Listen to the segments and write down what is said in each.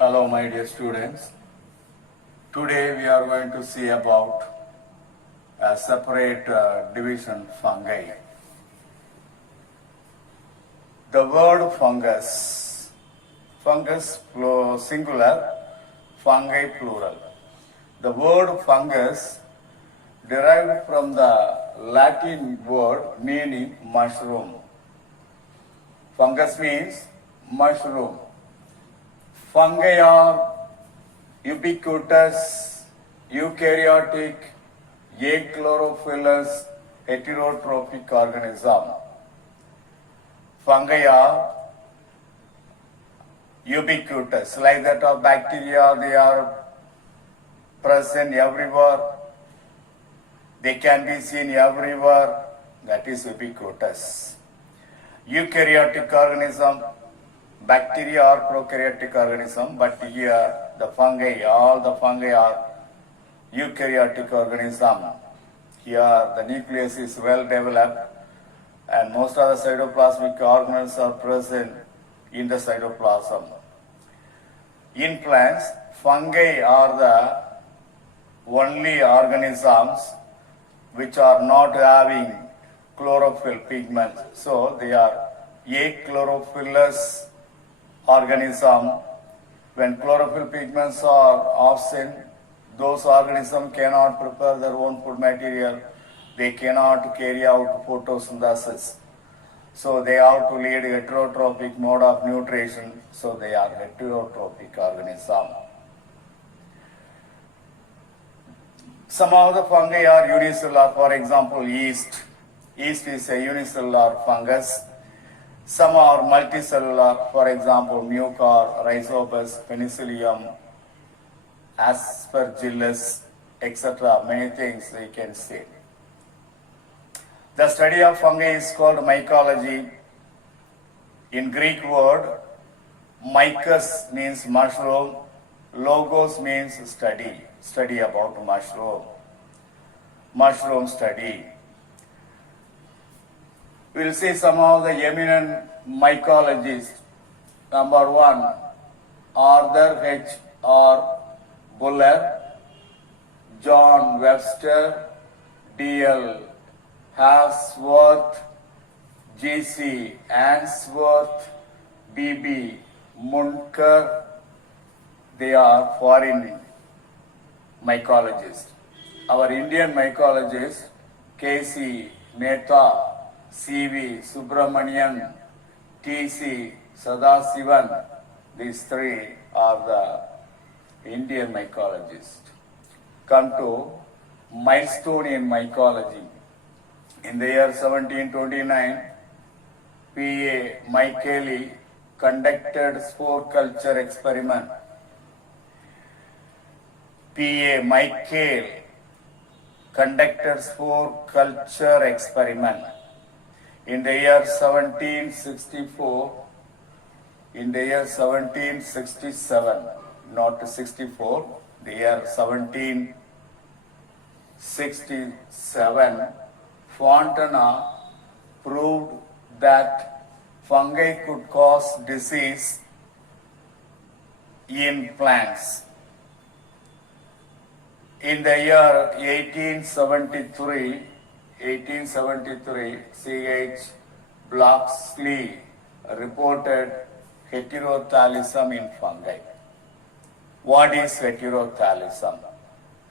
Hello, my dear students. Today we are going to see about a separate division fungi. The word fungus, singular, fungi plural. The word fungus derived from the Latin word meaning mushroom. Fungus means mushroom. Fungi are ubiquitous, eukaryotic, achlorophyllous, heterotrophic organism. Fungi are ubiquitous, like that of bacteria, they are present everywhere. They can be seen everywhere. That is ubiquitous. Eukaryotic organism, bacteria are prokaryotic organism, but here the fungi, all the fungi are eukaryotic organism. Here the nucleus is well developed and most of the cytoplasmic organelles are present in the cytoplasm. In plants, fungi are the only organisms which are not having chlorophyll pigments. So they are achlorophyllous organism. When chlorophyll pigments are absent, those organisms cannot prepare their own food material. They cannot carry out photosynthesis. So they have to lead heterotrophic mode of nutrition. So they are heterotrophic organism. Some of the fungi are unicellular. For example, yeast. Yeast is a unicellular fungus. Some are multicellular, for example, Mucor, Rhizopus, Penicillium, Aspergillus, etc. Many things we can see. The study of fungi is called mycology. In Greek word, mycos means mushroom, logos means study about mushroom study. We will see some of the eminent mycologists. Number one, Arthur H. R. Buller, John Webster, D. L. Halsworth, G. C. Answorth, B. B. Munker. They are foreign mycologists. Our Indian mycologists, K. C. Mehta, C. V. Subramanian, T. C. Sadasivan, these three are the Indian mycologists. Come to Milestonian mycology. In the year 1729, P. A. Michaeli conducted spore culture experiment. P. A. Michael conducted spore culture experiment. In the year 1764, in the year 1767, not 64, the year 1767, Fontana proved that fungi could cause disease in plants. In the year 1873, C.H. Bloxley reported heterothalism in fungi. What is heterothalism?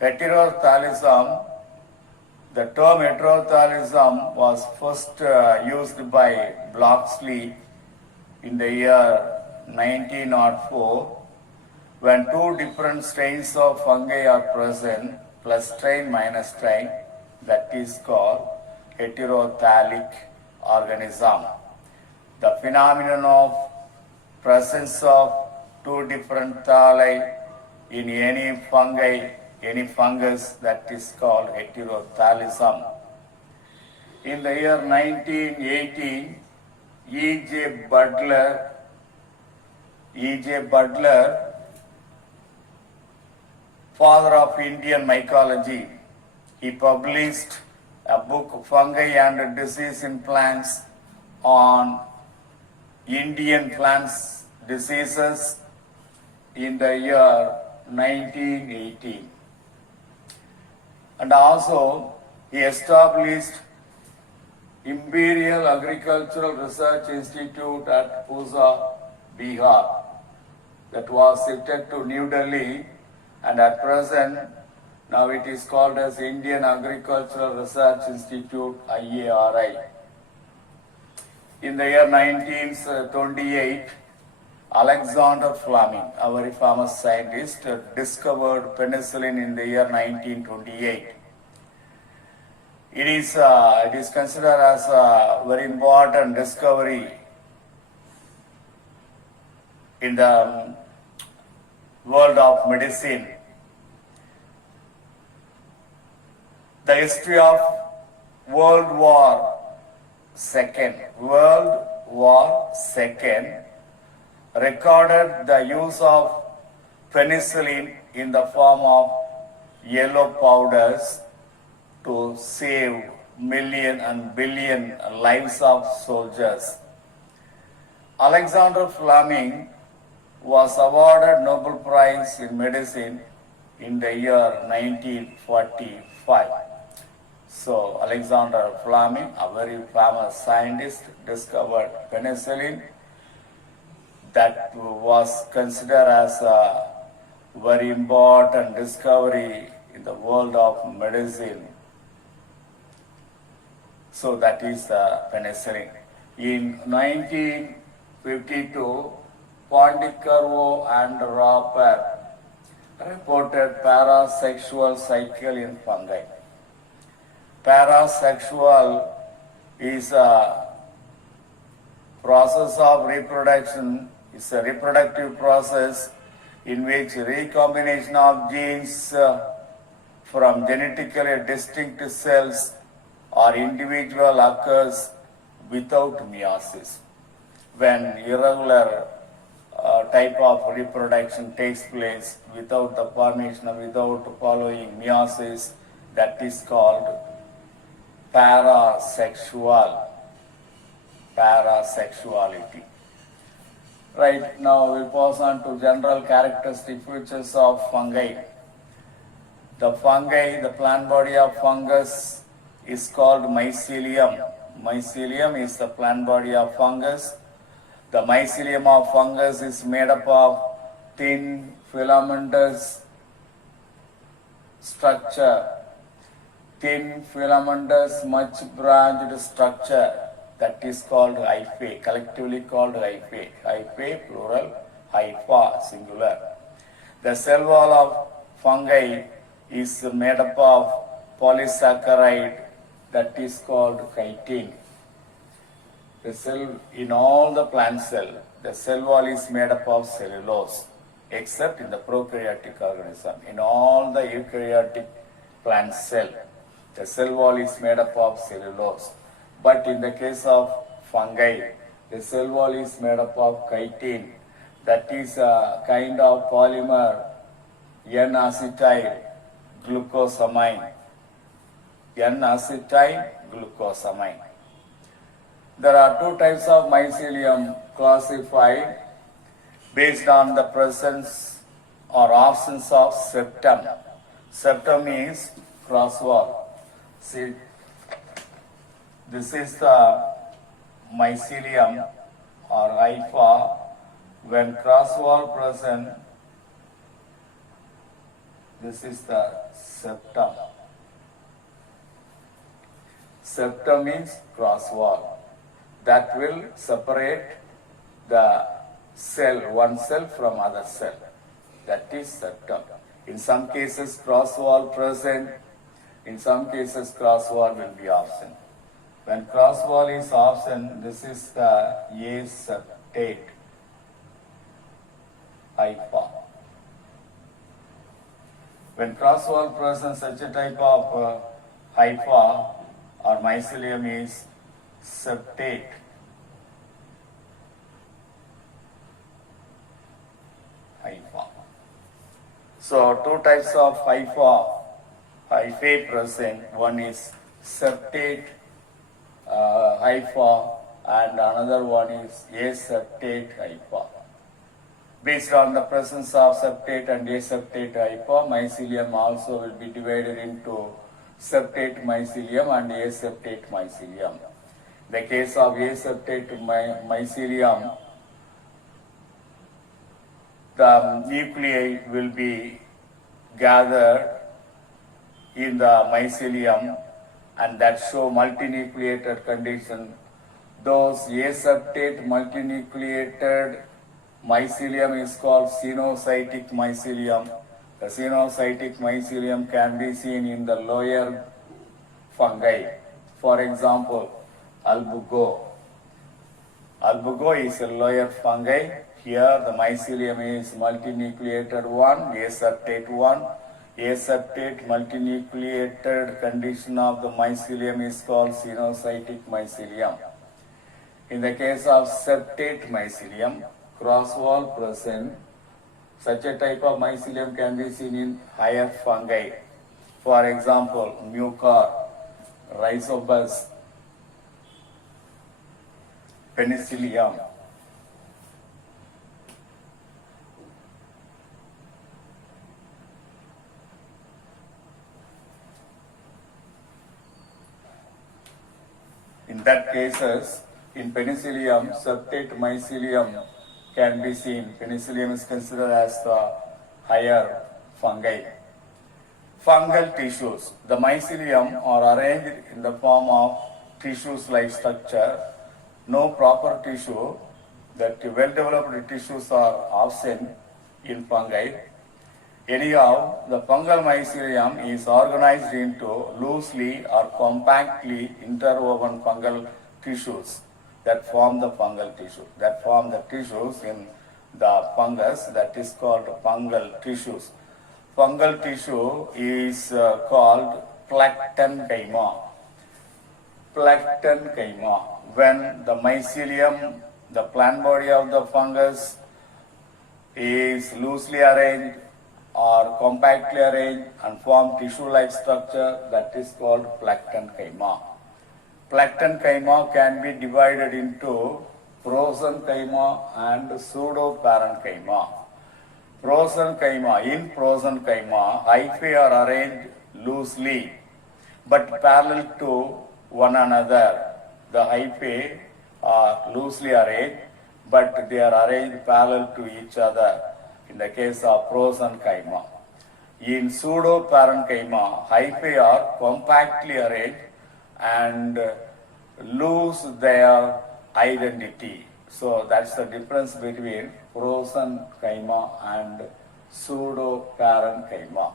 Heterothalism, the term heterothalism was first used by Bloxley in the year 1904 when two different strains of fungi are present, plus strain minus strain, that is called heterothalic organism. The phenomenon of presence of two different thalli in any fungi, any fungus, that is called heterothalism. In the year 1918, E. J. Butler, father of Indian mycology, he published a book, Fungi and Disease in Plants, on Indian plants diseases in the year 1918. And also he established Imperial Agricultural Research Institute at Pusa, Bihar, that was shifted to New Delhi, and at present now it is called as Indian Agricultural Research Institute, IARI. In the year 1928, Alexander Fleming, a very famous scientist, discovered penicillin in the year 1928. It is considered as a very important discovery in the world of medicine. The history of World War II recorded the use of penicillin in the form of yellow powders to save million and billion lives of soldiers. Alexander Fleming was awarded Nobel Prize in Medicine in the year 1945. So Alexander Fleming, a very famous scientist, discovered penicillin that was considered as a very important discovery in the world of medicine. So that is penicillin. In 1952, Pondicherro and Roper reported parasexual cycle in fungi. Parasexual is a process of reproduction. It's a reproductive process in which recombination of genes from genetically distinct cells or individual occurs without meiosis. When irregular type of reproduction takes place without the formation or without following meiosis, that is called parasexuality. Right, now we'll pass on to general characteristic features of fungi. The fungi, the plant body of fungus is called mycelium. Mycelium is the plant body of fungus. The mycelium of fungus is made up of thin filamentous structure, thin filamentous much branched structure, that is called hyphae, collectively called hyphae. Hyphae plural, hypha singular. The cell wall of fungi is made up of polysaccharide, that is called chitin. The cell, in all the plant cell, the cell wall is made up of cellulose, except in the prokaryotic organism. In all the eukaryotic plant cell, the cell wall is made up of cellulose. But in the case of fungi, the cell wall is made up of chitin, that is a kind of polymer N-acetyl glucosamine. N-acetyl glucosamine. There are two types of mycelium classified based on the presence or absence of septum. Septum is cross wall. See, this is the mycelium or hypha. When cross wall present, this is the septum. Septum means cross wall. That will separate the cell, one cell from other cell. That is septum. In some cases cross wall present, in some cases cross wall will be absent. When cross wall is absent, this is the aseptate hypha. When cross wall present, such a type of hypha or mycelium is septate. Hypha. So two types of hyphae present. One is septate hypha and another one is aseptate hypha. Based on the presence of septate and aseptate hypa, mycelium also will be divided into septate mycelium and aseptate mycelium. In the case of aseptate mycelium, the nuclei will be gathered in the mycelium and that show multinucleated condition. Those aseptate multinucleated mycelium is called cenocytic mycelium. The cenocytic mycelium can be seen in the lower fungi. For example, albugo. Albugo is a lower fungi. Here the mycelium is multinucleated one, aseptate one. Aseptate multinucleated condition of the mycelium is called cenocytic mycelium. In the case of septate mycelium, cross wall present, such a type of mycelium can be seen in higher fungi. For example, mucor, Rhizobus, Penicillium. In that cases, in Penicillium, septate mycelium can be seen. Penicillium is considered as the higher fungi. Fungal tissues. The mycelium are arranged in the form of tissues-like structure. No proper tissue, that well-developed tissues are absent in fungi. Anyhow, the fungal mycelium is organized into loosely or compactly interwoven fungal tissues that form the fungal tissue, that form the tissues in the fungus, that is called fungal tissues. Fungal tissue is called placentenchyma. Placentenchyma. When the mycelium, the plant body of the fungus, is loosely arranged or compactly arranged and form tissue-like structure, that is called placentenchyma. Placentenchyma can be divided into prosenchyma and pseudoparenchyma. Prosenchyma, in prosenchyma, hyphae are arranged loosely but parallel to one another. The hyphae are loosely arranged but they are arranged parallel to each other in the case of prosenchyma. In pseudoparenchyma, hyphae are compactly arranged and lose their identity. So that's the difference between prosenchyma and pseudoparenchyma.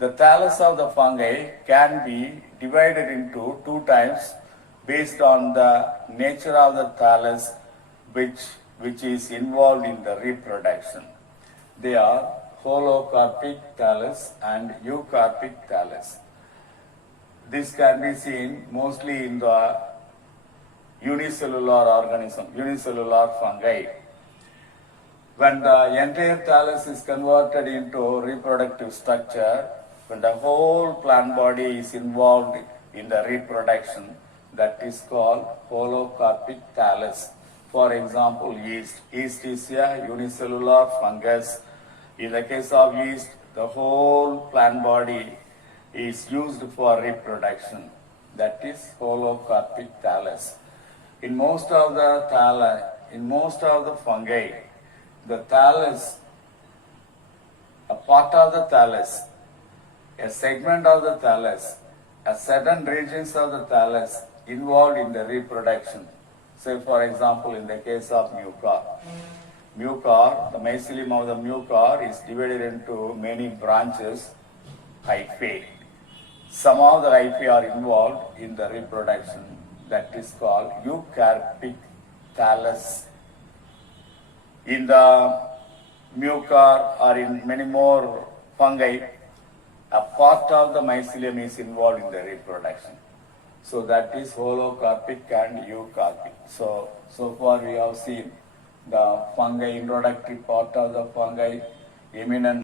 The thallus of the fungi can be divided into two types based on the nature of the thallus which is involved in the reproduction. They are holocarpic thallus and eucarpic thallus. This can be seen mostly in the unicellular organism, unicellular fungi. When the entire thallus is converted into reproductive structure, when the whole plant body is involved in the reproduction, that is called holocarpic thallus. For example, yeast. Yeast is a unicellular fungus. In the case of yeast, the whole plant body is used for reproduction. That is holocarpic thallus. In most of the fungi, the thallus, a part of the thallus, a segment of the thallus, a certain regions of the thallus involved in the reproduction. Say for example, in the case of mucor. Mucor, the mycelium of the mucor is divided into many branches, hyphae. Some of the hyphae are involved in the reproduction. That is called eucarpic thallus. In the mucor or in many more fungi, a part of the mycelium is involved in the reproduction. So that is holocarpic and eucarpic. So far we have seen the fungi, introductory part of the fungi, eminent